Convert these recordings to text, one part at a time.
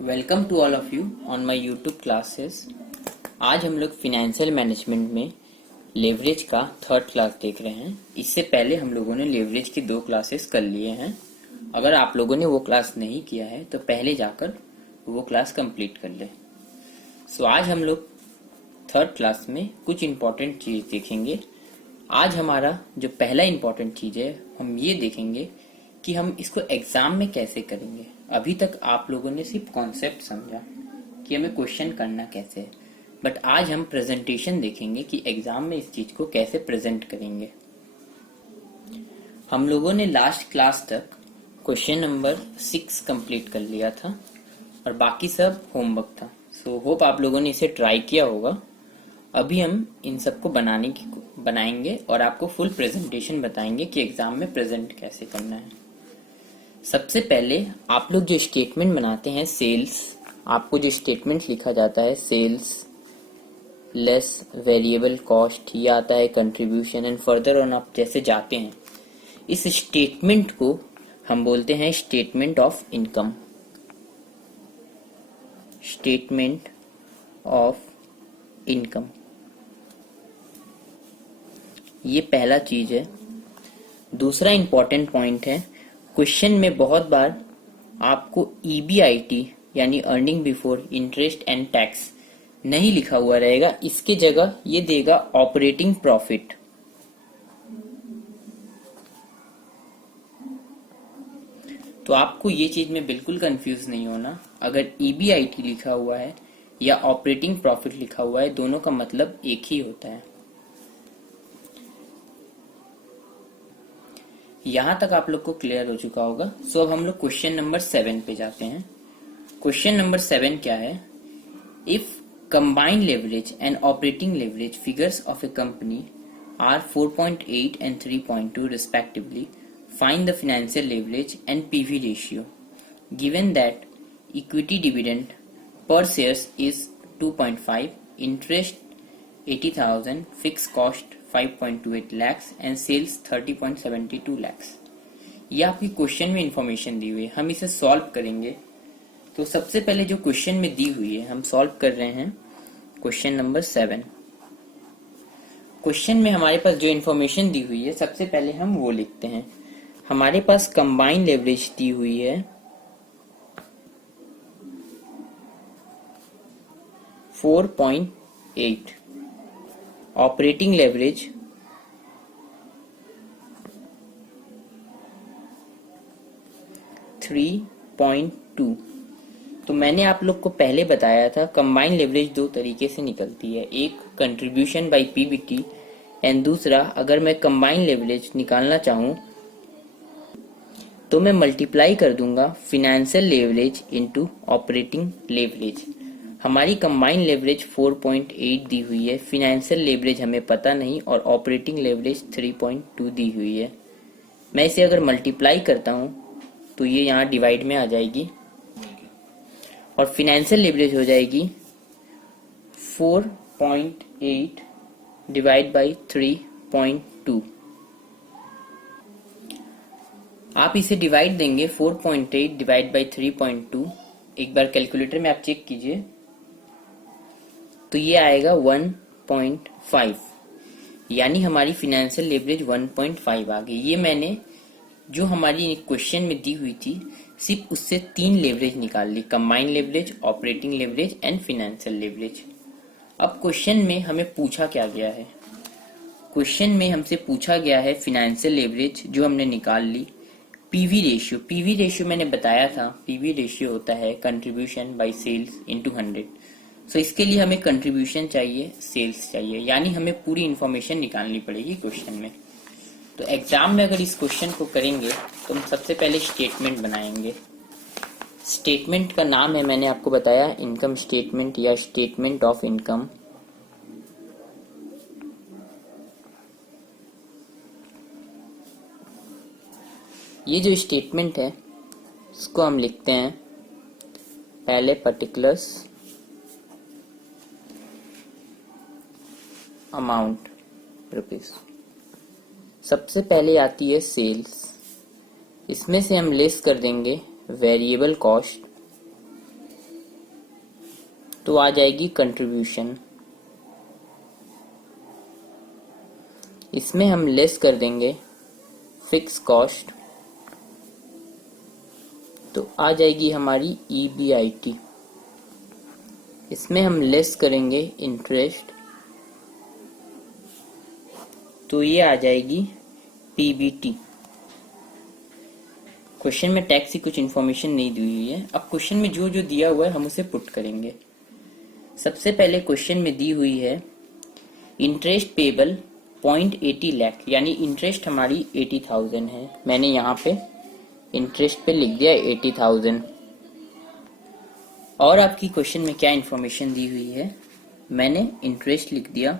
Welcome to all of you on my YouTube classes. आज हम लोग फिनेंशियल मैनेजमेंट में लेवरेज का थर्ड क्लास देख रहे हैं। इससे पहले हम लोगों ने लेवरेज की 2 क्लासेस कर लिए हैं। अगर आप लोगों ने वो क्लास नहीं किया है तो पहले जाकर वो क्लास कंप्लीट कर ले। आज हम लोग थर्ड क्लास में कुछ इम्पोर्टेंट चीज़ देखेंगे। आज हमारा जो पहला इम्पोर्टेंट चीज़ है, हम ये देखेंगे कि हम इसको एग्जाम में कैसे करेंगे। अभी तक आप लोगों ने सिर्फ कॉन्सेप्ट समझा कि हमें क्वेश्चन करना कैसे है, बट आज हम प्रेजेंटेशन देखेंगे कि एग्जाम में इस चीज को कैसे प्रेजेंट करेंगे। हम लोगों ने लास्ट क्लास तक क्वेश्चन नंबर 6 कंप्लीट कर लिया था और बाकी सब होमवर्क था। होप आप लोगों ने इसे ट्राई किया होगा। अभी हम इन सबको बनाएंगे और आपको फुल प्रेजेंटेशन बताएंगे कि एग्जाम में प्रेजेंट कैसे करना है। सबसे पहले आप लोग जो स्टेटमेंट बनाते हैं सेल्स, आपको जो स्टेटमेंट लिखा जाता है सेल्स लेस वेरिएबल कॉस्ट, ये आता है कंट्रीब्यूशन एंड फर्दर ऑन आप जैसे जाते हैं, इस स्टेटमेंट को हम बोलते हैं statement of income. Statement of income, ये पहला चीज है। दूसरा इंपॉर्टेंट पॉइंट है, क्वेश्चन में बहुत बार आपको ईबीआईटी यानी earning before interest and tax नहीं लिखा हुआ रहेगा, इसके जगह ये देगा ऑपरेटिंग प्रॉफिट। तो आपको ये चीज में बिल्कुल कंफ्यूज नहीं होना। अगर ईबीआईटी लिखा हुआ है या ऑपरेटिंग प्रॉफिट लिखा हुआ है, दोनों का मतलब एक ही होता है। यहां तक आप लोग को क्लियर हो चुका होगा। अब हम लोग क्वेश्चन नंबर 7 पे जाते हैं। क्वेश्चन नंबर 7 क्या है? If combined leverage and operating leverage figures of a company are 4.8 and 3.2 respectively, find the financial leverage and PV ratio. Given that equity dividend per shares is 2.5, interest 80,000, fixed cost 5.28 lakhs and sales 30.72 lakhs. ये आपकी question में information दी हुई है। हम इसे solve करेंगे। तो सबसे पहले जो क्वेश्चन में दी हुई है हम सॉल्व कर रहे हैं क्वेश्चन नंबर 7। क्वेश्चन में हमारे पास जो इंफॉर्मेशन दी हुई है सबसे पहले हम वो लिखते हैं। हमारे पास कंबाइन लेवरेज दी हुई है 4.8, ऑपरेटिंग लेवरेज 3.2। तो मैंने आप लोग को पहले बताया था कंबाइन लेवरेज 2 तरीके से निकलती है, एक कंट्रीब्यूशन बाय पीबीटी एंड दूसरा अगर मैं कंबाइन लेवरेज निकालना चाहूं तो मैं मल्टीप्लाई कर दूंगा financial leverage into operating leverage. हमारी कंबाइन लेवरेज 4.8 दी हुई है, फिनेंशियल लेवरेज हमें पता नहीं और ऑपरेटिंग लेवरेज 3.2 दी हुई है। मैं इसे अगर मल्टीप्लाई करता हूं तो ये यहाँ डिवाइड में आ जाएगी और फिनेंशियल लेवरेज हो जाएगी 4.8 डिवाइड बाई 3.2। आप इसे डिवाइड देंगे 4.8 डिवाइड बाई 3.2, एक बार कैलकुलेटर में आप चेक कीजिए तो ये आएगा 1.5, यानी हमारी फिनेंशियल लेवरेज 1.5 आ गई। ये मैंने जो हमारी क्वेश्चन में दी हुई थी सिर्फ उससे 3 लेवरेज निकाल ली, combine leverage, operating leverage and financial leverage. अब क्वेश्चन में हमें पूछा क्या गया है? क्वेश्चन में हमसे पूछा गया है फिनेंशियल लेवरेज जो हमने निकाल ली, पीवी रेशियो। पीवी रेशियो मैंने बताया था, पीवी रेशियो होता है कंट्रीब्यूशन बाय सेल्स इनटू 100। इसके लिए हमें कंट्रीब्यूशन चाहिए, सेल्स चाहिए, यानी हमें पूरी इंफॉर्मेशन निकालनी पड़ेगी क्वेश्चन में। तो एग्जाम में अगर इस क्वेश्चन को करेंगे तो हम सबसे पहले स्टेटमेंट बनाएंगे। स्टेटमेंट का नाम है, मैंने आपको बताया, इनकम स्टेटमेंट या स्टेटमेंट ऑफ इनकम। ये जो स्टेटमेंट है इसको हम लिखते हैं पहले पर्टिकुलर्स अमाउंट रुपीज। सबसे पहले आती है सेल्स, इसमें से हम लेस कर देंगे वेरिएबल कॉस्ट तो आ जाएगी कंट्रीब्यूशन। इसमें हम लेस कर देंगे फिक्स कॉस्ट, तो आ जाएगी हमारी EBIT। इसमें हम लेस करेंगे इंटरेस्ट, तो ये आ जाएगी PBT। क्वेश्चन में टैक्स की कुछ इन्फॉर्मेशन नहीं दी हुई है। अब क्वेश्चन में जो जो दिया हुआ है हम उसे पुट करेंगे। सबसे पहले क्वेश्चन में दी हुई है इंटरेस्ट पेबल 0.80 लाख, यानी इंटरेस्ट हमारी 80,000 है। मैंने यहाँ पे इंटरेस्ट पे लिख दिया 80,000। और आपकी क्वेश्चन में क्या इन्फॉर्मेशन दी हुई है, मैंने इंटरेस्ट लिख दिया,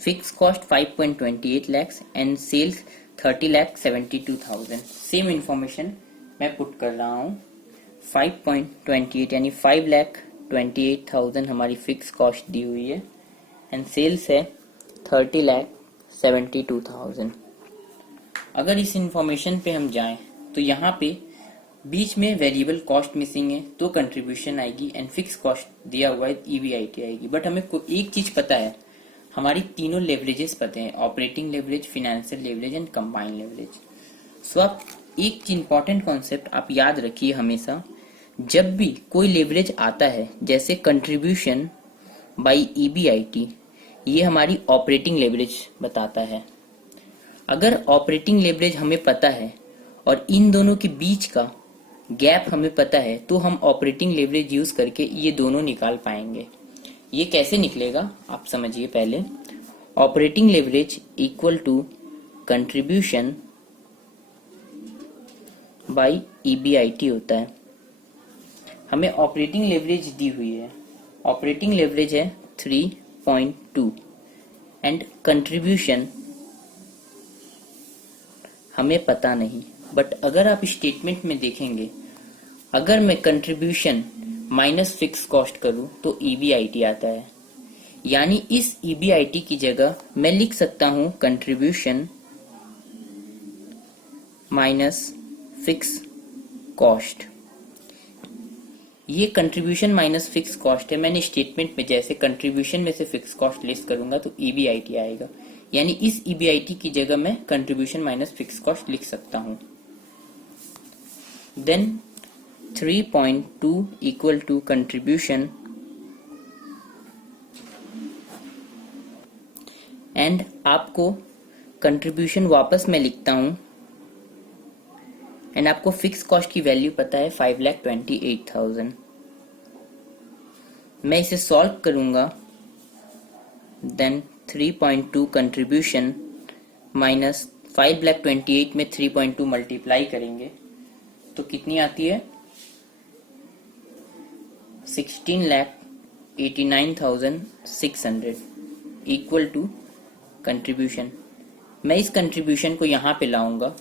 fix cost 5.28 lakh and sales 30,72,000। Same information मैं पुट कर रहा हूँ। 5.28 यानी 5,28,000 हमारी फिक्स कॉस्ट दी हुई है एंड सेल्स है 30,72,000। अगर इस इन्फॉर्मेशन पे हम जाएं तो यहाँ पे बीच में वेरिएबल कॉस्ट मिसिंग है, तो कंट्रीब्यूशन आएगी एंड फिक्स कॉस्ट दिया हुआ है EBIT आएगी। बट हमें एक चीज पता है, हमारी तीनों लेवरेजेस पते हैं, operating leverage, financial leverage and combined leverage. So आप एक इंपॉर्टेंट कॉन्सेप्ट आप याद रखिए हमेशा, जब भी कोई लेवरेज आता है जैसे कंट्रीब्यूशन बाय EBIT, ये हमारी ऑपरेटिंग लेवरेज बताता है। अगर ऑपरेटिंग लेवरेज हमें पता है और इन दोनों के बीच का गैप हमें पता है, तो हम ऑपरेटिंग लेवरेज यूज करके ये दोनों निकाल पाएंगे। ये कैसे निकलेगा आप समझिए। पहले operating leverage equal to contribution by EBIT होता है। हमें ऑपरेटिंग लेवरेज दी हुई है, ऑपरेटिंग लेवरेज है 3.2 एंड कंट्रीब्यूशन हमें पता नहीं। बट अगर आप स्टेटमेंट में देखेंगे, अगर मैं कंट्रीब्यूशन माइनस फिक्स कॉस्ट करूं तो EBIT आता है, यानी इस EBIT की जगह मैं लिख सकता हूं कंट्रीब्यूशन माइनस फिक्स कॉस्ट। ये कंट्रीब्यूशन माइनस फिक्स कॉस्ट है। मैंने स्टेटमेंट में जैसे कंट्रीब्यूशन में से फिक्स कॉस्ट लेस करूंगा तो EBIT आएगा, यानी इस EBIT की जगह मैं कंट्रीब्यूशन माइनस फिक्स कॉस्ट लिख सकता हूं। Then 3.2 equal to contribution and आपको कंट्रीब्यूशन वापस मैं लिखता हूं एंड आपको फिक्स कॉस्ट की वैल्यू पता है 5,28,000। मैं इसे सॉल्व करूंगा, देन 3.2 कंट्रीब्यूशन माइनस 5,28,000 में 3.2 मल्टीप्लाई करेंगे तो कितनी आती है 16,89,600 इक्वल टू कंट्रीब्यूशन। मैं इस कंट्रीब्यूशन को यहाँ पे लाऊंगा,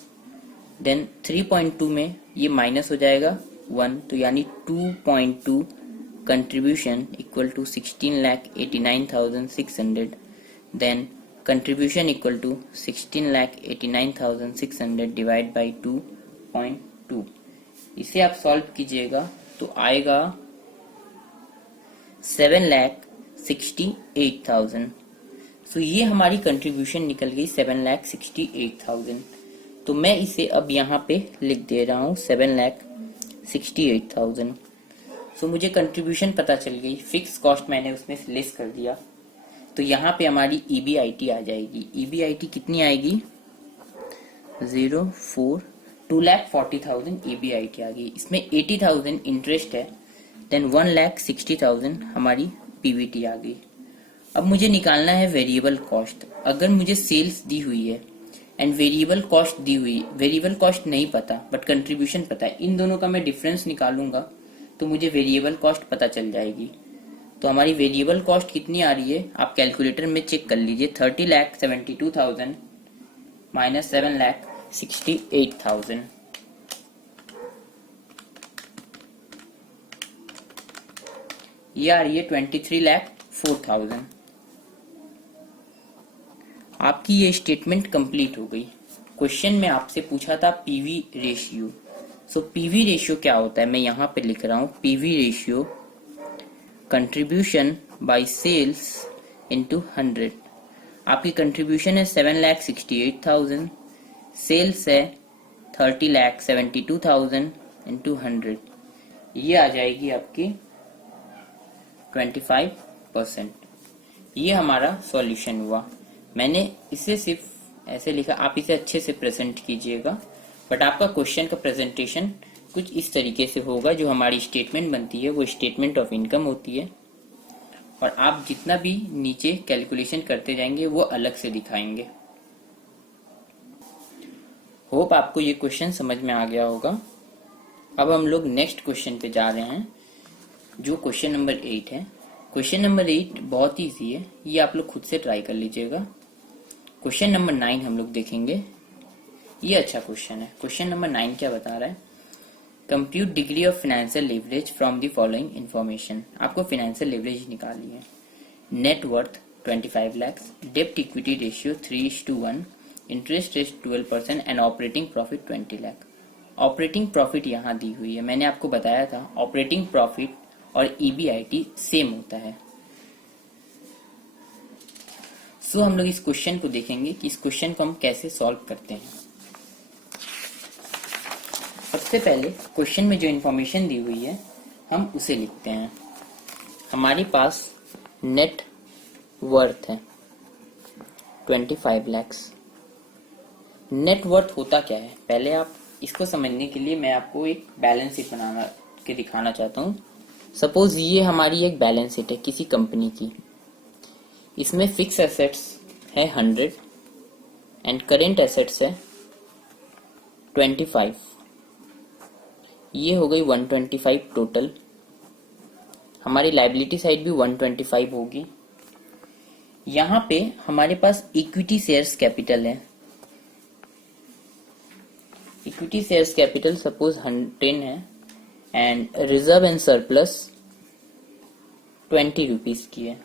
देन 3.2 में ये माइनस हो जाएगा 1, तो यानी 2.2 contribution equal to 16,89,600। Then contribution equal to 16,89,600 divide by 2.2। इसे आप सॉल्व कीजिएगा तो आएगा 7,68,000। सो ये हमारी कंट्रीब्यूशन निकल गई 7,68,000। तो मैं इसे अब यहाँ पे लिख दे रहा हूँ 7,68,000। सो मुझे कंट्रीब्यूशन पता चल गई, फिक्स कॉस्ट मैंने उसमें लेस कर दिया, तो यहाँ पे हमारी EBIT आ जाएगी। EBIT कितनी आएगी 2,40,000 EBIT आ गई। इसमें 80,000 इंटरेस्ट है, देन 1,60,000 हमारी PBT आ गई। अब मुझे निकालना है वेरिएबल कॉस्ट। अगर मुझे सेल्स दी हुई है एंड वेरिएबल कॉस्ट दी हुई, वेरिएबल कॉस्ट नहीं पता बट कंट्रीब्यूशन पता है, इन दोनों का मैं डिफरेंस निकालूंगा तो मुझे वेरिएबल कॉस्ट पता चल जाएगी। तो हमारी वेरिएबल कॉस्ट कितनी आ रही है आप कैलकुलेटर में चेक कर लीजिए, 30,72,000 माइनस 7,68,000। ये आ रही है 23,04,000। आपकी ये स्टेटमेंट कंप्लीट हो गई। क्वेश्चन में आपसे पूछा था PV ratio. So PV ratio क्या होता है, मैं यहाँ पे लिख रहा हूँ PV ratio contribution by sales into 100। आपकी कंट्रीब्यूशन है 7,68,000, सेल्स है 30,72,000 इंटू 100, ये आ जाएगी आपकी 25%। ये हमारा सॉल्यूशन हुआ। मैंने इसे सिर्फ ऐसे लिखा, आप इसे अच्छे से प्रेजेंट कीजिएगा, बट आपका क्वेश्चन का प्रेजेंटेशन कुछ इस तरीके से होगा। जो हमारी स्टेटमेंट बनती है वो स्टेटमेंट ऑफ इनकम होती है, और आप जितना भी नीचे कैलकुलेशन करते जाएंगे वो अलग से दिखाएंगे। होप आपको ये क्वेश्चन समझ में आ गया होगा। अब हम लोग नेक्स्ट क्वेश्चन पे जा रहे हैं, जो क्वेश्चन नंबर 8 है। क्वेश्चन नंबर 8 बहुत ईजी है, ये आप लोग खुद से ट्राई कर लीजिएगा। क्वेश्चन नंबर 9 हम लोग देखेंगे, ये अच्छा क्वेश्चन है। क्वेश्चन नंबर 9 क्या बता रहा है? Compute degree of financial leverage from the following information. आपको फाइनेंशियल लेवरेज निकालनी है। नेट वर्थ 25 लाख, डेप्ट equity ratio 3:1, interest rate 12% and operating profit 20 lakh. Operating profit यहाँ दी हुई है। मैंने आपको बताया था ऑपरेटिंग प्रॉफिट और ईबीआईटी सेम होता है। सो हम लोग इस क्वेश्चन को देखेंगे कि इस क्वेश्चन को हम कैसे सॉल्व करते हैं। सबसे पहले क्वेश्चन में जो इन्फॉर्मेशन दी हुई है हम उसे लिखते हैं। हमारे पास नेट वर्थ है 25 लाख। नेट वर्थ होता क्या है, पहले आप इसको समझने के लिए मैं आपको एक बैलेंस शीट बना के दिखाना चाहता हूँ। सपोज ये हमारी एक बैलेंस शीट है किसी कंपनी की। इसमें फिक्स एसेट्स है 100 एंड करेंट एसेट्स है 25। ये हो गई 125 टोटल। हमारी लायबिलिटी साइड भी 125 होगी। यहाँ पे हमारे पास इक्विटी शेयर्स कैपिटल है। इक्विटी शेयर्स कैपिटल सपोज 10 है and reserve and surplus 20 rupees की है।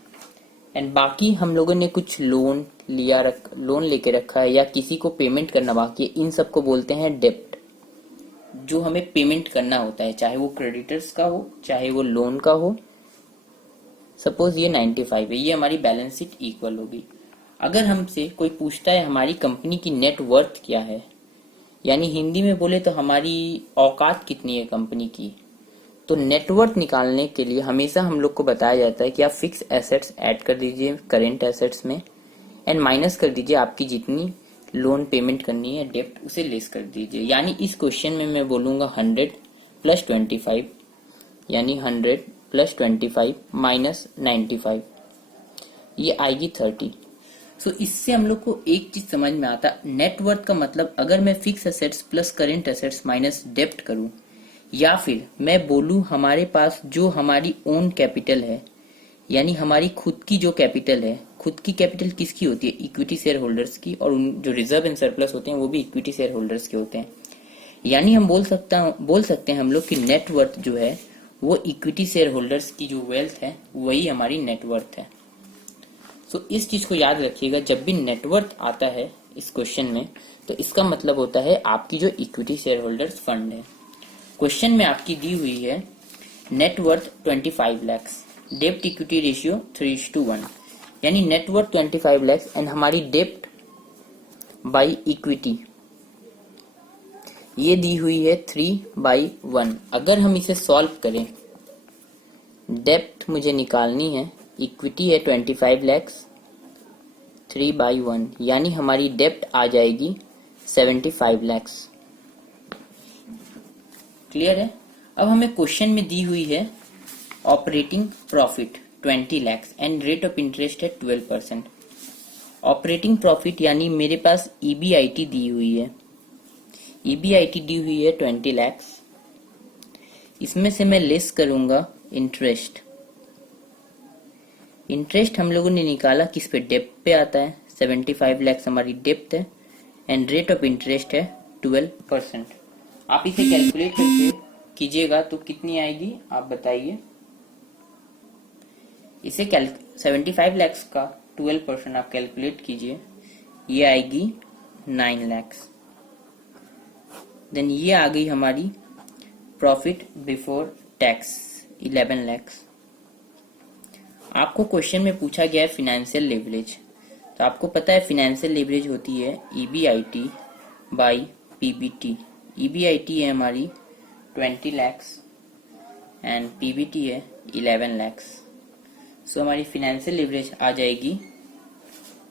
एंड बाकी हम लोगों ने कुछ लोन लेके रखा है या किसी को पेमेंट करना बाकी है। इन सबको बोलते हैं डेप्ट, जो हमें पेमेंट करना होता है, चाहे वो क्रेडिटर्स का हो चाहे वो लोन का हो। सपोज ये 95 है, ये हमारी बैलेंस शीट इक्वल होगी। अगर हमसे कोई पूछता है हमारी कंपनी की नेट वर्थ क्या है, यानी हिंदी में बोले तो हमारी औकात कितनी है कंपनी की, तो नेटवर्थ निकालने के लिए हमेशा हम लोग को बताया जाता है कि आप फिक्स एसेट्स ऐड कर दीजिए करेंट एसेट्स में एंड माइनस कर दीजिए आपकी जितनी लोन पेमेंट करनी है डेप्ट, उसे लेस कर दीजिए। यानी इस क्वेश्चन में मैं बोलूंगा 100 + 25, यानी 100 + 25 - 95, ये आएगी 30। सो इससे हम लोग को एक चीज समझ में आता, नेटवर्थ का मतलब अगर मैं fix assets plus current assets minus डेप्ट करूं, या फिर मैं बोलूं हमारे पास जो हमारी ओन कैपिटल है, यानी हमारी खुद की जो कैपिटल है। खुद की कैपिटल किसकी होती है? इक्विटी शेयर होल्डर्स की, और उन जो रिजर्व एंड सरप्लस होते हैं वो भी इक्विटी शेयर होल्डर्स के होते हैं। यानी हम बोल सकते हैं हम लोग कि नेटवर्थ जो है वो इक्विटी शेयर होल्डर्स की जो वेल्थ है वही हमारी नेटवर्थ है। सो इस चीज को याद रखिएगा, जब भी नेटवर्थ आता है इस क्वेश्चन में तो इसका मतलब होता है आपकी जो इक्विटी शेयर होल्डर्स फंड है। क्वेश्चन में आपकी दी हुई है नेटवर्थ 25 लाख, डेप्ट इक्विटी रेशियो 3:1, यानी नेटवर्थ 25 लाख एंड हमारी डेप्ट बाय इक्विटी ये दी हुई है 3/1। अगर हम इसे सॉल्व करें, डेप्ट मुझे निकालनी है, इक्विटी है 25 लाख, 3/1, यानी हमारी डेप्ट आ जाएगी 75 लाख। क्लियर है? अब हमें क्वेश्चन में दी हुई है operating profit 20 lakh and rate of interest है 12%। ऑपरेटिंग प्रॉफिट यानी मेरे पास ईबीआईटी दी हुई है। ईबीआईटी दी हुई है 20 लाख। इसमें से मैं लेस करूंगा इंटरेस्ट। इंटरेस्ट हम लोगों ने निकाला किस पे? डेप्ट पे आता है। 75 लाख हमारी डेप्ट है एंड रेट ऑफ इंटरेस्ट है 12%। आप इसे कैलकुलेट करके कीजिएगा तो कितनी आएगी आप बताइए। इसे 75 लाख का 12% आप कैलकुलेट कीजिए, ये आएगी 9 लाख। देन ये आ गई हमारी प्रॉफिट बिफोर टैक्स 11 लाख। आपको क्वेश्चन में पूछा गया है फिनेंशियल लेवरेज, तो आपको पता है फिनेंशियल लेवरेज होती है EBIT बाई PBT। EBIT है हमारी 20 lakhs एंड PBT है 11 lakhs। सो हमारी फिनेंशियल लेवरेज आ जाएगी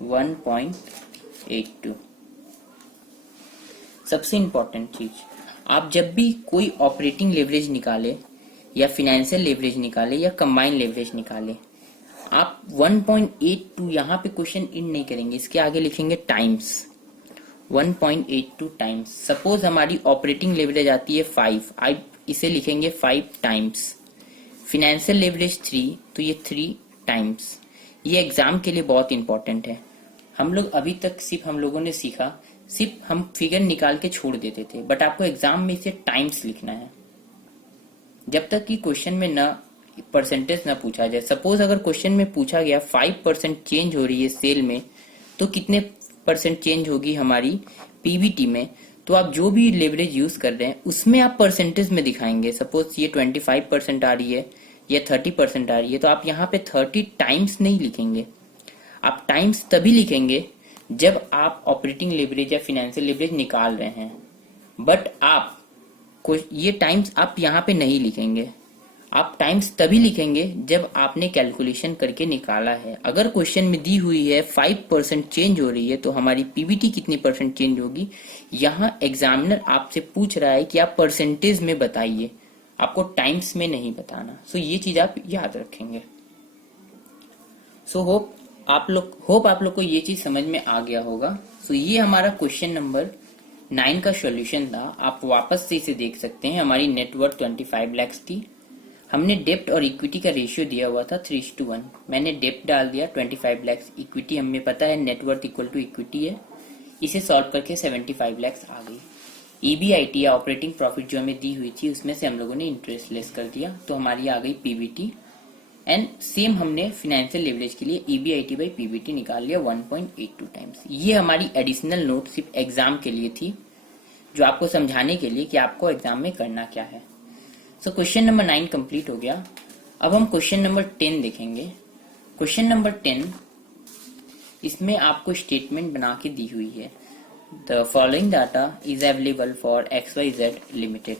1.82। सबसे इंपॉर्टेंट चीज, आप जब भी कोई ऑपरेटिंग लेवरेज निकाले या फिनेंशियल लेवरेज निकाले या कंबाइन लेवरेज निकाले, आप 1.82 यहाँ पे क्वेश्चन इन नहीं करेंगे, इसके आगे लिखेंगे टाइम्स, 1.82 टाइम्स। सपोज हमारी ऑपरेटिंग लेवरेज आती है 5, आप इसे लिखेंगे 5 टाइम्स। फिनेंशियल लेवरेज 3, तो ये 3 टाइम्स। ये एग्जाम के लिए बहुत इंपॉर्टेंट है। हम लोग अभी तक सिर्फ हम लोगों ने सीखा, सिर्फ हम फिगर निकाल के छोड़ देते थे, बट आपको एग्जाम में इसे टाइम्स लिखना है। जब तक कि क्वेश्चन में ना परसेंटेज ना पूछा जाए। सपोज अगर क्वेश्चन में पूछा गया 5% चेंज हो रही है सेल में, तो कितने परसेंट चेंज होगी हमारी PBT में। तो आप जो भी लेवरेज यूज कर रहे हैं उसमें आप परसेंटेज में दिखाएंगे। सपोज ये 25% आ रही है या 30% आ रही है, तो आप यहाँ पे 30 टाइम्स नहीं लिखेंगे, आप टाइम्स तभी लिखेंगे जब आप ऑपरेटिंग लेवरेज या फिनेंशियल लेवरेज निकाल रहे हैं। बट आप ये टाइम्स आप यहाँ पे नहीं लिखेंगे, आप टाइम्स तभी लिखेंगे जब आपने कैलकुलेशन करके निकाला है। अगर क्वेश्चन में दी हुई है 5% चेंज हो रही है, तो हमारी PBT कितनी परसेंट चेंज होगी, यहाँ एग्जामिनर आपसे पूछ रहा है कि आप परसेंटेज में बताइए, आपको टाइम्स में नहीं बताना। सो ये चीज आप याद रखेंगे। सो होप आप लोग को ये चीज समझ में आ गया होगा। सो ये हमारा क्वेश्चन नंबर 9 का सॉल्यूशन था। आप वापस से इसे देख सकते हैं। हमारी नेटवर्थ 25 lakhs थी। हमने डेप्ट और इक्विटी का रेशियो दिया हुआ था 3:1। मैंने डेप्ट डाल दिया 25 lakhs, इक्विटी हमें पता है नेटवर्थ इक्वल टू इक्विटी है। इसे सॉल्व करके 75 lakhs आ गई। EBIT या ऑपरेटिंग प्रॉफिट जो हमें दी हुई थी उसमें से हम लोगों ने इंटरेस्ट लेस कर दिया, तो हमारी आ गई PBT। एंड सेम हमने फिनेंशियल लेवरेज के लिए EBIT बाई PBT निकाल लिया 1.82 टाइम्स। ये हमारी एडिशनल नोट सिर्फ एग्जाम के लिए थी, जो आपको समझाने के लिए कि आपको एग्जाम में करना क्या है। सो क्वेश्चन नंबर 9 कंप्लीट हो गया। अब हम क्वेश्चन नंबर 10 देखेंगे। क्वेश्चन नंबर 10, इसमें आपको स्टेटमेंट बना के दी हुई है। The following data is available for XYZ limited,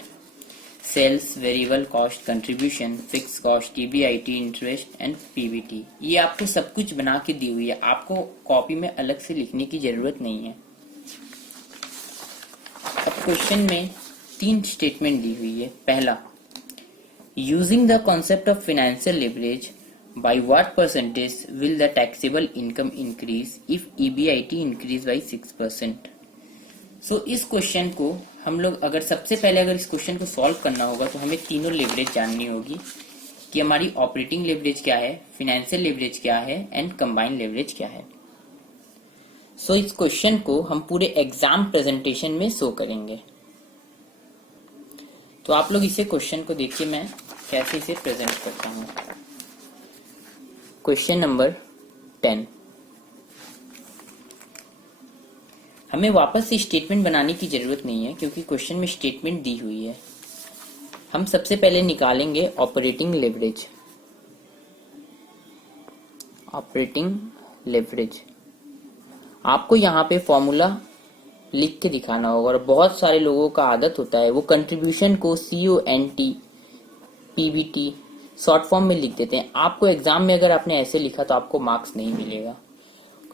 sales, variable cost, contribution, fix cost, EBIT, interest and PBT। ये आपको सब कुछ बना के दी हुई है, आपको कॉपी में अलग से लिखने की जरूरत नहीं है। अब क्वेश्चन में 3 स्टेटमेंट दी हुई है। पहला, using the concept of financial leverage, by what percentage will the taxable income increase if EBIT increase by 6%? सो इस क्वेश्चन को हम लोग अगर सबसे पहले अगर इस क्वेश्चन को सॉल्व करना होगा तो हमें तीनों लेवरेज जाननी होगी कि हमारी ऑपरेटिंग लेवरेज क्या है, फिनेंशियल लेवरेज क्या है एंड कंबाइंड लेवरेज क्या है। सो इस क्वेश्चन को हम पूरे एग्जाम प्रेजेंटेशन में शो करेंगे। तो आप लोग इसे क्वेश्चन को देखिए, मैं कैसे इसे प्रेजेंट करता हूँ। क्वेश्चन नंबर 10, हमें वापस से स्टेटमेंट बनाने की जरूरत नहीं है क्योंकि क्वेश्चन में स्टेटमेंट दी हुई है। हम सबसे पहले निकालेंगे ऑपरेटिंग लेवरेज। ऑपरेटिंग लेवरेज आपको यहाँ पे फॉर्मूला लिख के दिखाना होगा, और बहुत सारे लोगों का आदत होता है वो कंट्रीब्यूशन को CONT PBT शॉर्ट फॉर्म में लिख देते हैं। आपको एग्जाम में अगर आपने ऐसे लिखा तो आपको मार्क्स नहीं मिलेगा।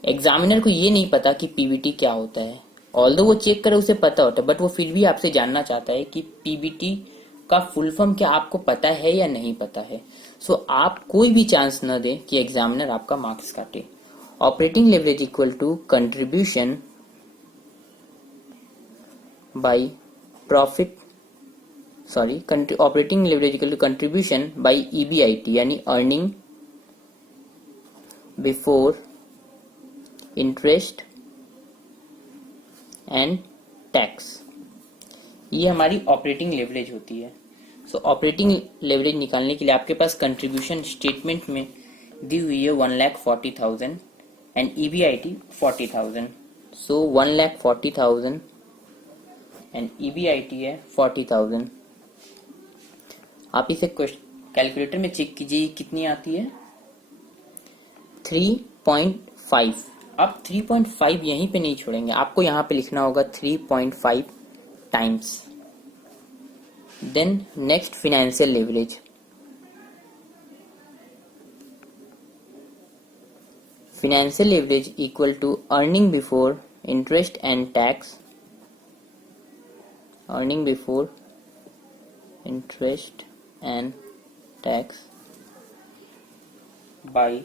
एग्जामिनर को ये नहीं पता कि PBT क्या होता है, ऑल्दो वो चेक करे उसे पता होता है, बट वो फिर भी आपसे जानना चाहता है कि PBT का फुल फॉर्म क्या आपको पता है या नहीं पता है। सो आप कोई भी चांस न दें कि एग्जामिनर आपका मार्क्स काटे। Operating leverage equal to contribution by profit, operating leverage equal to contribution by EBIT यानी earning before interest and tax. ये हमारी ऑपरेटिंग लेवरेज होती है। सो ऑपरेटिंग लेवरेज निकालने के लिए आपके पास कंट्रीब्यूशन स्टेटमेंट में दी हुई है 1,40,000 and EBIT 40,000। So 1,40,000 and EBIT है 40,000। आप इसे कैलकुलेटर में चेक कीजिए कितनी आती है। 3.5। अब 3.5 यहीं पे नहीं छोड़ेंगे, आपको यहाँ पे लिखना होगा 3.5 times. Then next financial leverage. Financial leverage equal to earning before interest and tax, earning before interest and tax by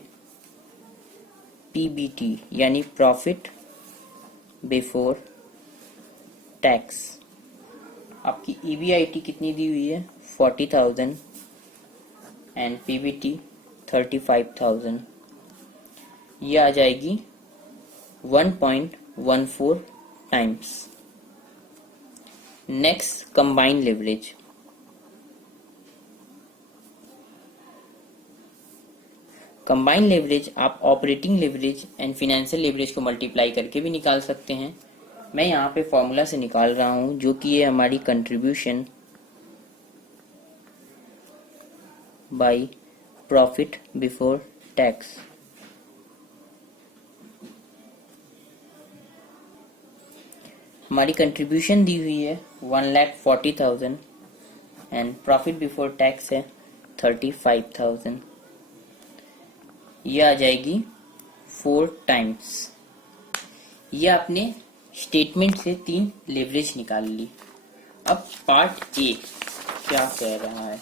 PBT यानी प्रॉफिट बिफोर टैक्स। आपकी EBIT कितनी दी हुई है 40,000 एंड PBT 35,000, ये आ जाएगी 1.14 times. Next combined leverage. Combined leverage आप operating leverage and financial leverage को मल्टीप्लाई करके भी निकाल सकते हैं। मैं यहाँ पे फॉर्मूला से निकाल रहा हूँ, जो कि है हमारी contribution by profit before tax. हमारी कंट्रीब्यूशन दी हुई है 1,40,000 एंड प्रॉफिट बिफोर टैक्स है 35,000, ये आ जाएगी 4 टाइम्स। ये आपने स्टेटमेंट से 3 लेवरेज निकाल ली। अब पार्ट ए क्या कह रहा है,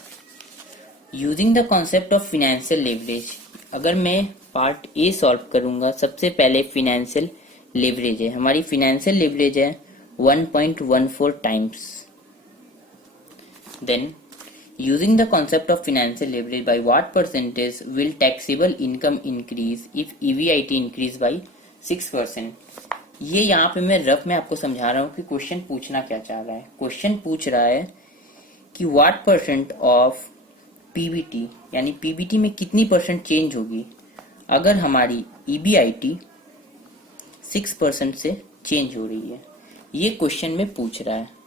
using the concept of financial leverage. अगर मैं पार्ट ए सॉल्व करूंगा, सबसे पहले फिनेंशियल लेवरेज है, हमारी फिनेंशियल लेवरेज है 1.14 times. Then using the concept of financial leverage, by what percentage will taxable income increase if EBIT increase by 6%? ये यहाँ पे मैं रफ में आपको समझा रहा हूँ कि क्वेश्चन पूछना क्या चाह रहा है। क्वेश्चन पूछ रहा है कि what percent of PBT यानी PBT में कितनी परसेंट चेंज होगी अगर हमारी EBIT 6% से चेंज हो रही है, ये क्वेश्चन में पूछ रहा है।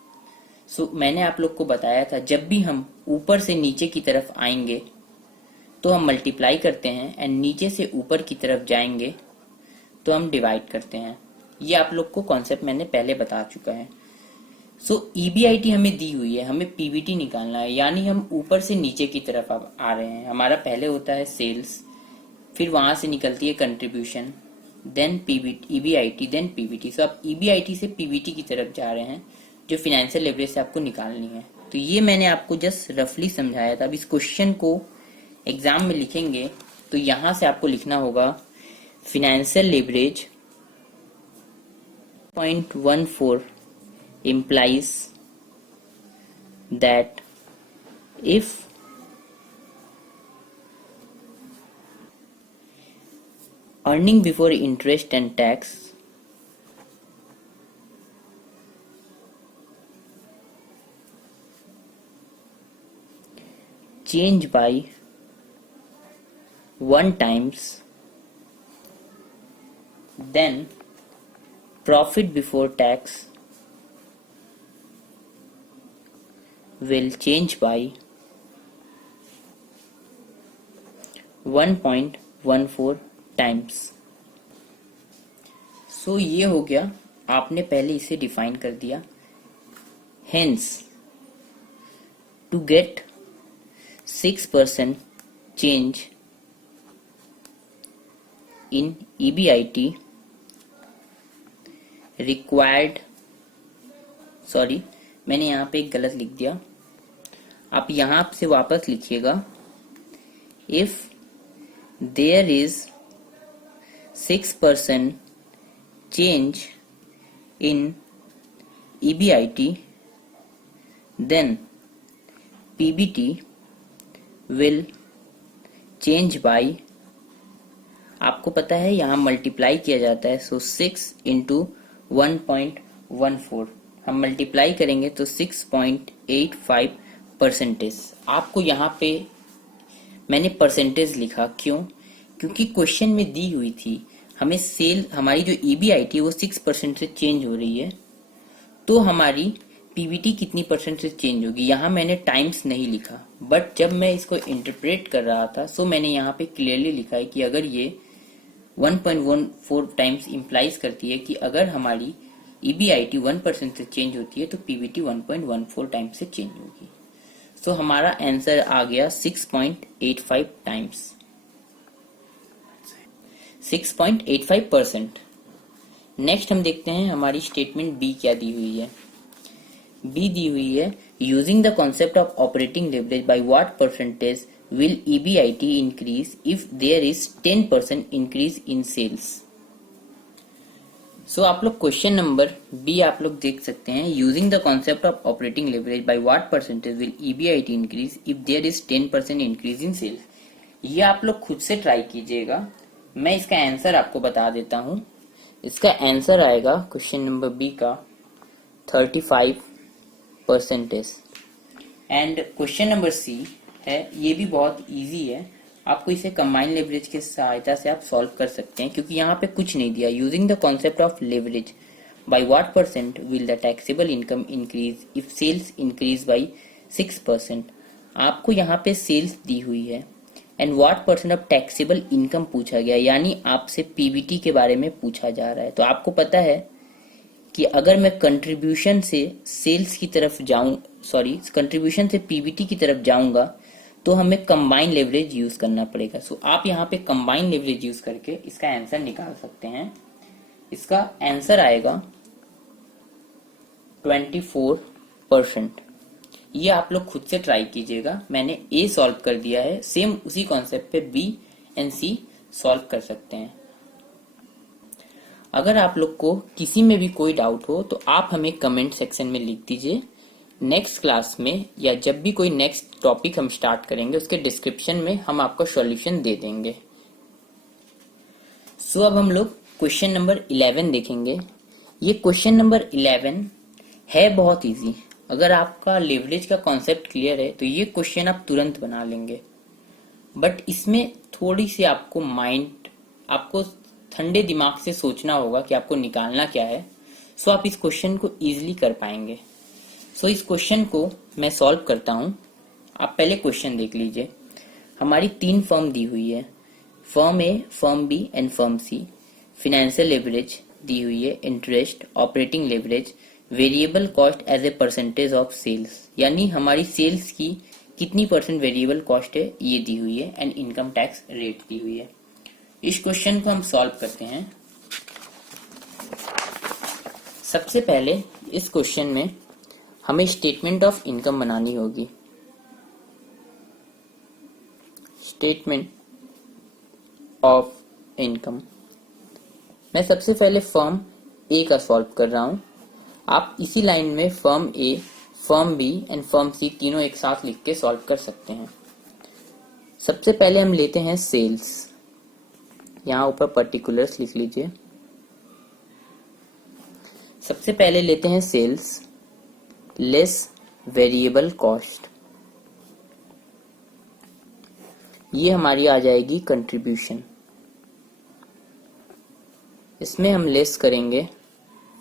मैंने आप लोग को बताया था, जब भी हम ऊपर से नीचे की तरफ आएंगे तो हम मल्टीप्लाई करते हैं, एंड नीचे से ऊपर की तरफ जाएंगे तो हम डिवाइड करते हैं। ये आप लोग को कॉन्सेप्ट मैंने पहले बता चुका है। EBIT हमें दी हुई है, हमें PBT निकालना है, यानी हम ऊपर से नीचे की तरफ अब आ रहे हैं। हमारा पहले होता है सेल्स, फिर वहां से निकलती है contribution, then EBIT, then PBT। अब EBIT से PBT की तरफ जा रहे हैं, जो फिनेंशियल लेवरेज से आपको निकालनी है। तो ये मैंने आपको जस्ट रफली समझाया था। अब इस क्वेश्चन को एग्जाम में लिखेंगे तो यहां से आपको लिखना होगा financial leverage 0.14 implies that if earning before interest and tax change by 1 times, then profit before tax will change by 1.14 times। ये हो गया, आपने पहले इसे डिफाइन कर दिया। Hence, to get 6% change in EBIT required, sorry मैंने यहाँ पे एक गलत लिख दिया, आप यहाँ से वापस लिखिएगा। if there is 6% change in EBIT, then PBT will change by, आपको पता है यहाँ मल्टीप्लाई किया जाता है, 6 into 1.14 हम मल्टीप्लाई करेंगे तो 6.85%। आपको यहाँ पे मैंने परसेंटेज लिखा, क्यों? क्योंकि क्वेश्चन में दी हुई थी हमें सेल, हमारी जो EBIT वो 6% से चेंज हो रही है, तो हमारी PBT कितनी परसेंट से चेंज होगी। यहाँ मैंने टाइम्स नहीं लिखा, बट जब मैं इसको इंटरप्रेट कर रहा था मैंने यहाँ पे क्लियरली लिखा है कि अगर ये 1.14 टाइम्स इम्प्लाइज करती है कि अगर हमारी EBIT 1% से चेंज होती है तो PBT 1.14 टाइम्स से चेंज होगी। सो हमारा आंसर आ गया 6.85 टाइम्स, 6.85%। नेक्स्ट हम देखते हैं हमारी स्टेटमेंट बी क्या दी हुई है। बी दी हुई है using the concept of operating leverage by what percentage will EBIT increase if there is 10% increase in sales। सो आप लोग क्वेश्चन नंबर बी आप लोग देख सकते हैं, using the concept of operating leverage by what percentage will EBIT increase if there is 10% increase in sales. ये आप लोग खुद से ट्राई कीजिएगा, मैं इसका आंसर आपको बता देता हूं। इसका आंसर आएगा क्वेश्चन नंबर बी का 35%। एंड क्वेश्चन नंबर सी है, ये भी बहुत इजी है, आपको इसे कंबाइन लेवरेज की सहायता से आप सॉल्व कर सकते हैं क्योंकि यहाँ पे कुछ नहीं दिया। Using the concept of leverage by what percent will the taxable income increase if sales increase by 6%। आपको यहाँ पे सेल्स दी हुई है and what percent of taxable income पूछा गया, यानी आपसे PBT के बारे में पूछा जा रहा है। तो आपको पता है कि अगर मैं कंट्रीब्यूशन से सेल्स की तरफ जाऊं, कंट्रीब्यूशन से PBT की तरफ जाऊंगा तो हमें कंबाइन लेवरेज यूज करना पड़ेगा। सो आप यहाँ पे कंबाइन लेवरेज यूज करके इसका आंसर निकाल सकते हैं। इसका आंसर आएगा 24%। ये आप लोग खुद से ट्राई कीजिएगा, मैंने ए सॉल्व कर दिया है, सेम उसी कॉन्सेप्ट पे बी एंड सी सॉल्व कर सकते हैं। अगर आप लोग को किसी में भी कोई डाउट हो तो आप हमें कमेंट सेक्शन में लिख दीजिए। नेक्स्ट क्लास में या जब भी कोई नेक्स्ट टॉपिक हम स्टार्ट करेंगे उसके डिस्क्रिप्शन में हम आपको सॉल्यूशन दे देंगे। सो अब हम लोग क्वेश्चन नंबर 11 देखेंगे। ये क्वेश्चन नंबर 11 है बहुत इजी। अगर आपका लेवरेज का कॉन्सेप्ट क्लियर है तो ये क्वेश्चन आप तुरंत बना लेंगे, बट इसमें थोड़ी सी आपको ठंडे दिमाग से सोचना होगा कि आपको निकालना क्या है। सो आप इस क्वेश्चन को इजीली कर पाएंगे। सो इस क्वेश्चन को मैं सॉल्व करता हूं। आप पहले क्वेश्चन देख लीजिए। हमारी 3 फर्म दी हुई है, firm A, firm B and firm C. Financial leverage दी हुई है, interest, operating leverage, variable cost as a percentage of sales, यानी हमारी सेल्स की कितनी % वेरिएबल कॉस्ट है ये दी हुई है, एंड इनकम टैक्स रेट दी हुई है। इस क्वेश्चन को हम सॉल्व करते हैं। सबसे पहले इस क्वेश्चन में हमें स्टेटमेंट ऑफ इनकम बनानी होगी। स्टेटमेंट ऑफ इनकम, मैं सबसे पहले फर्म ए का सॉल्व कर रहा हूं। आप इसी लाइन में firm A, firm B and firm C तीनों एक साथ लिख के सॉल्व कर सकते हैं। सबसे पहले हम लेते हैं सेल्स, यहां ऊपर पर्टिकुलर्स लिख लीजिए। सबसे पहले लेते हैं सेल्स लेस वेरिएबल कॉस्ट, ये हमारी आ जाएगी कंट्रीब्यूशन। इसमें हम लेस करेंगे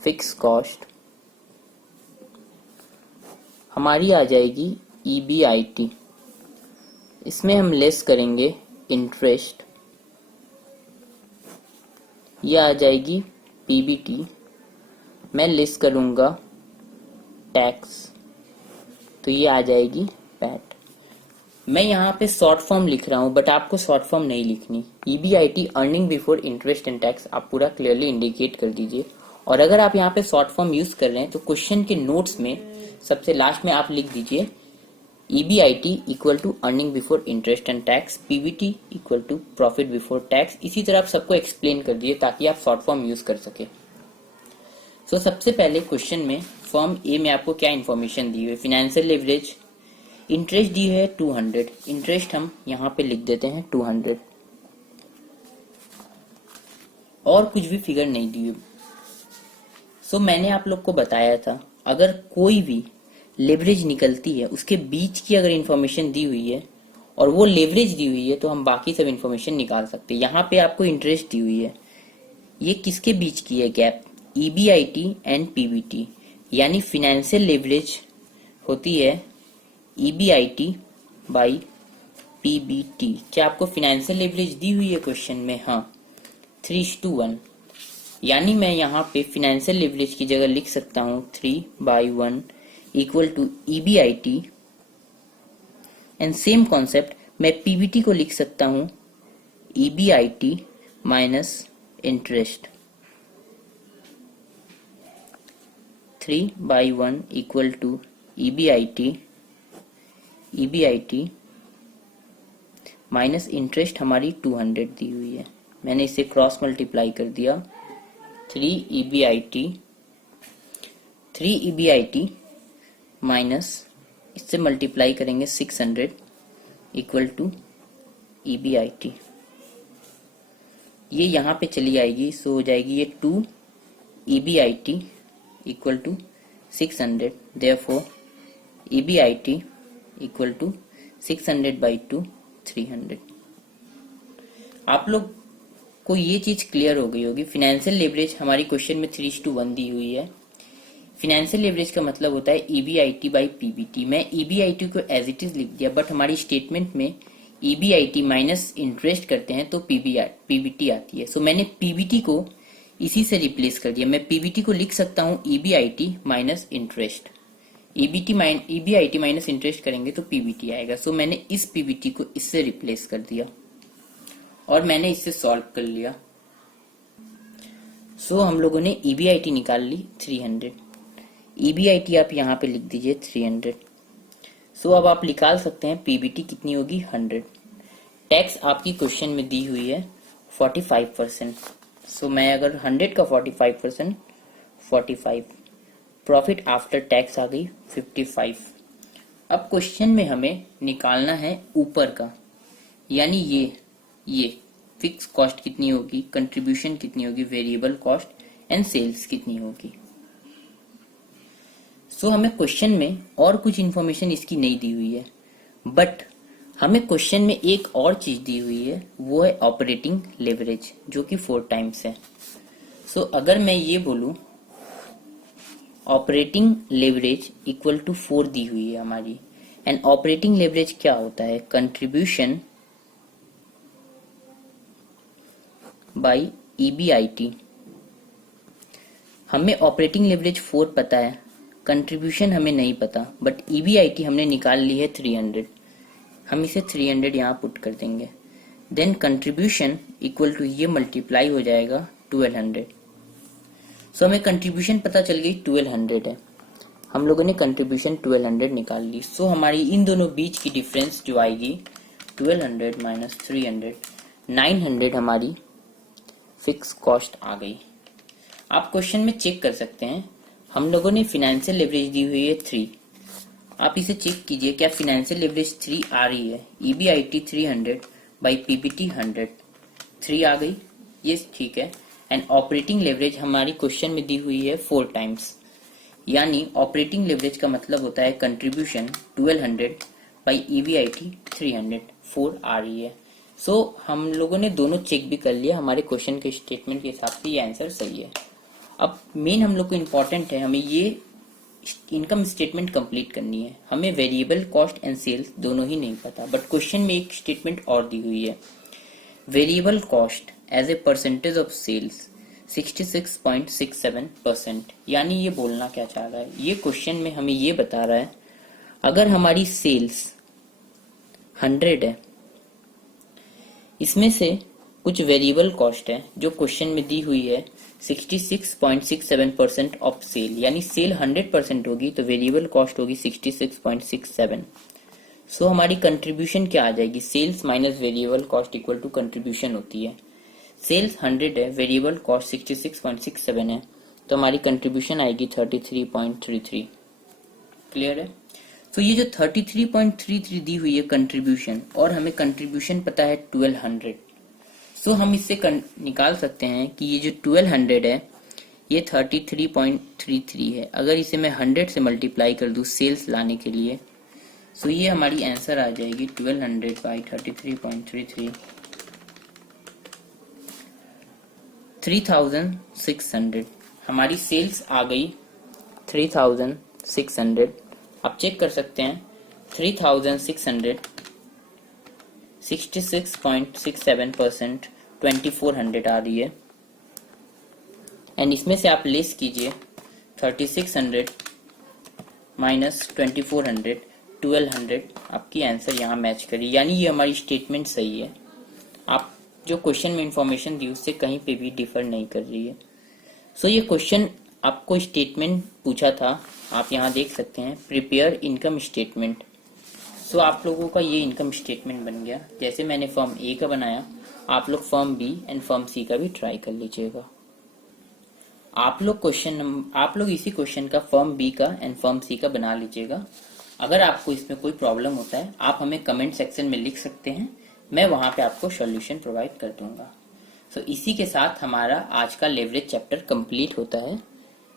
फिक्स कॉस्ट, हमारी आ जाएगी EBIT। इसमें हम लेस करेंगे इंटरेस्ट, ये आ जाएगी PBT। मैं लेस करूंगा टैक्स, तो ये आ जाएगी पैट। मैं यहाँ पे शॉर्ट फॉर्म लिख रहा हूँ, बट आपको शॉर्ट फॉर्म नहीं लिखनी। EBIT earning before interest and tax आप पूरा क्लियरली इंडिकेट कर दीजिए। और अगर आप यहाँ पे शॉर्ट फॉर्म यूज कर रहे हैं तो क्वेश्चन के नोट्स में सबसे लास्ट में आप लिख दीजिए EBIT equal to earning before interest and tax, PBT equal to profit before tax. इसी तरह आप सबको एक्सप्लेन कर दीजिए ताकि आप शॉर्ट फॉर्म यूज कर सके। सो सबसे पहले क्वेश्चन में फर्म ए में आपको क्या इन्फॉर्मेशन दी हुई है, फाइनेंशियल लेवरेज, इंटरेस्ट दी है 200, इंटरेस्ट हम यहाँ पे लिख देते हैं 200, और कुछ भी फिगर नहीं दी हुई। सो मैंने आप लोग को बताया था अगर कोई भी लेवरेज निकलती है उसके बीच की अगर इन्फॉर्मेशन दी हुई है और वो लेवरेज दी हुई है तो हम बाकी सब इन्फॉर्मेशन निकाल सकते हैं। यहाँ पे आपको इंटरेस्ट दी हुई है, ये किसके बीच की है गैप, EBIT एंड PBT, यानी फाइनेंशियल लेवरेज होती है EBIT बाई PBT। क्या आपको फाइनेंशियल लेवरेज दी हुई है क्वेश्चन में? हाँ, 3:1, यानी मैं यहाँ पे फिनेंशियल लिवरेज की जगह लिख सकता हूँ 3/1 equal to EBIT। And same concept मैं PBT को लिख सकता हूँ EBIT minus interest. 3/1 equal to EBIT minus interest हमारी 200 दी हुई है, मैंने इसे क्रॉस मल्टीप्लाई कर दिया। 3 EBIT माइनस इससे मल्टीप्लाई करेंगे 600 इक्वल टू EBIT। ये यहाँ पे चली आएगी, सो हो जाएगी ये 2 EBIT equal to 600, therefore EBIT equal to 600/2 300। आप लोग को ये चीज क्लियर हो गई होगी। फाइनेंशियल लेवरेज हमारी क्वेश्चन में 3:1 दी हुई है। फाइनेंशियल लेवरेज का मतलब होता है EBIT/PBT। मैं EBIT को एज इट इज लिख दिया, बट हमारी स्टेटमेंट में EBIT माइनस इंटरेस्ट करते हैं तो PBT आती है। सो मैंने PBT को इसी से रिप्लेस कर दिया। मैं PBT को लिख सकता हूँ EBIT minus interest. EBIT minus interest करेंगे तो PBT आएगा। सो मैंने इस PBT को इससे रिप्लेस कर दिया और मैंने इससे सॉल्व कर लिया। सो हम लोगों ने EBIT निकाल ली 300। EBIT आप यहाँ पे लिख दीजिए 300। सो अब आप निकाल सकते हैं PBT कितनी होगी 100। टैक्स आपकी क्वेश्चन में दी हुई है 45%। सो मैं अगर 100 का 45% 45, प्रॉफिट आफ्टर टैक्स आ गई 55। अब क्वेश्चन में हमें निकालना है ऊपर का, यानी ये फिक्स कॉस्ट कितनी होगी, कंट्रीब्यूशन कितनी होगी, वेरिएबल कॉस्ट एंड सेल्स कितनी होगी। सो हमें क्वेश्चन में और कुछ इंफॉर्मेशन इसकी नहीं दी हुई है, बट हमें क्वेश्चन में एक और चीज दी हुई है, वो है ऑपरेटिंग लेवरेज, जो कि 4 टाइम्स है। सो अगर मैं ये बोलूं ऑपरेटिंग लेवरेज इक्वल टू 4 दी हुई है हमारी, एंड ऑपरेटिंग लेवरेज क्या होता है, कंट्रीब्यूशन बाय EBIT। हमें ऑपरेटिंग लेवरेज 4 पता है, कंट्रीब्यूशन हमें नहीं पता, बट EBIT हमने निकाल ली है 300। हम इसे 300 यहाँ पुट कर देंगे। देन कंट्रीब्यूशन इक्वल टू ये मल्टीप्लाई हो जाएगा 1200। सो हमें कंट्रीब्यूशन पता चल गई 1200 है। हम लोगों ने कंट्रीब्यूशन 1200 निकाल ली। सो हमारी इन दोनों बीच की डिफरेंस जो आएगी 1200 माइनस 300, 900 हमारी फिक्स कॉस्ट आ गई। आप क्वेश्चन में चेक कर सकते हैं, हम लोगों ने फिनेंशियल लेवरेज दी हुई है 3। आप इसे चेक कीजिए क्या फिनेंशियल लेवरेज 3 आ रही है। EBIT 300 बाई PBT 100, 3 आ गई, ये ठीक है। एंड ऑपरेटिंग लेवरेज हमारी क्वेश्चन में दी हुई है 4 टाइम्स, यानी ऑपरेटिंग लेवरेज का मतलब होता है कंट्रीब्यूशन 1200 बाई EBIT 300, 4 आ रही है। सो हम लोगों ने दोनों चेक भी कर लिया, हमारे क्वेश्चन के स्टेटमेंट के हिसाब से ये आंसर सही है। अब मेन हम लोग को इम्पोर्टेंट है, हमें ये इनकम स्टेटमेंट कंप्लीट करनी है। हमें वेरिएबल कॉस्ट एंड सेल्स दोनों ही नहीं पता, बट क्वेश्चन में एक स्टेटमेंट और दी हुई है, variable cost as a percentage of sales 66.67%। यानी ये बोलना क्या चाह रहा है, ये क्वेश्चन में हमें ये बता रहा है अगर हमारी सेल्स 100 है, इसमें से कुछ वेरिएबल कॉस्ट है जो क्वेश्चन में दी हुई है 66.67% ऑफ सेल, यानी सेल 100% होगी तो वेरिएबल कॉस्ट होगी 66.67। सो हमारी कंट्रीब्यूशन क्या आ जाएगी, sales minus variable cost equal to contribution होती है। सेल्स 100 है, वेरिएबल कॉस्ट 66.67 है, तो हमारी कंट्रीब्यूशन आएगी 33.33। क्लियर है। तो ये जो 33.33 दी हुई है कंट्रीब्यूशन, और हमें कंट्रीब्यूशन पता है 1200, सो हम इससे निकाल सकते हैं कि ये जो 1200 है ये 33.33 है। अगर इसे मैं 100 से मल्टीप्लाई कर दूं सेल्स लाने के लिए, सो ये हमारी आंसर आ जाएगी 1200 बाई 33.33, 3600। हमारी सेल्स आ गई 3600। आप चेक कर सकते हैं 3600 66.67% 2400 आ रही है। एंड इसमें से आप लेस कीजिए 3600 माइनस 2400, 1200। आपकी आंसर यहाँ मैच करी, यानी ये हमारी स्टेटमेंट सही है। आप जो क्वेश्चन में इंफॉर्मेशन दी उससे कहीं पे भी डिफर नहीं कर रही है। सो ये क्वेश्चन आपको स्टेटमेंट पूछा था, आप यहाँ देख सकते हैं प्रिपेयर इनकम स्टेटमेंट। सो आप लोगों का ये इनकम स्टेटमेंट बन गया। जैसे मैंने फर्म ए का बनाया, आप लोग फर्म बी एंड फर्म सी का भी ट्राई कर लीजिएगा। आप लोग इसी क्वेश्चन का फर्म बी का एंड फर्म सी का बना लीजिएगा। अगर आपको इसमें कोई प्रॉब्लम होता है, आप हमें कमेंट सेक्शन में लिख सकते हैं, मैं वहां पे आपको सॉल्यूशन प्रोवाइड कर दूंगा। सो इसी के साथ हमारा आज का लेवरेज चैप्टर कंप्लीट होता है।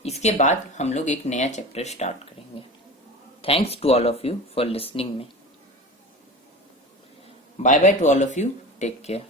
इसके बाद हम लोग एक नया चैप्टर स्टार्ट करेंगे। Thanks to all of you for listening me. Bye bye to all of you, take care.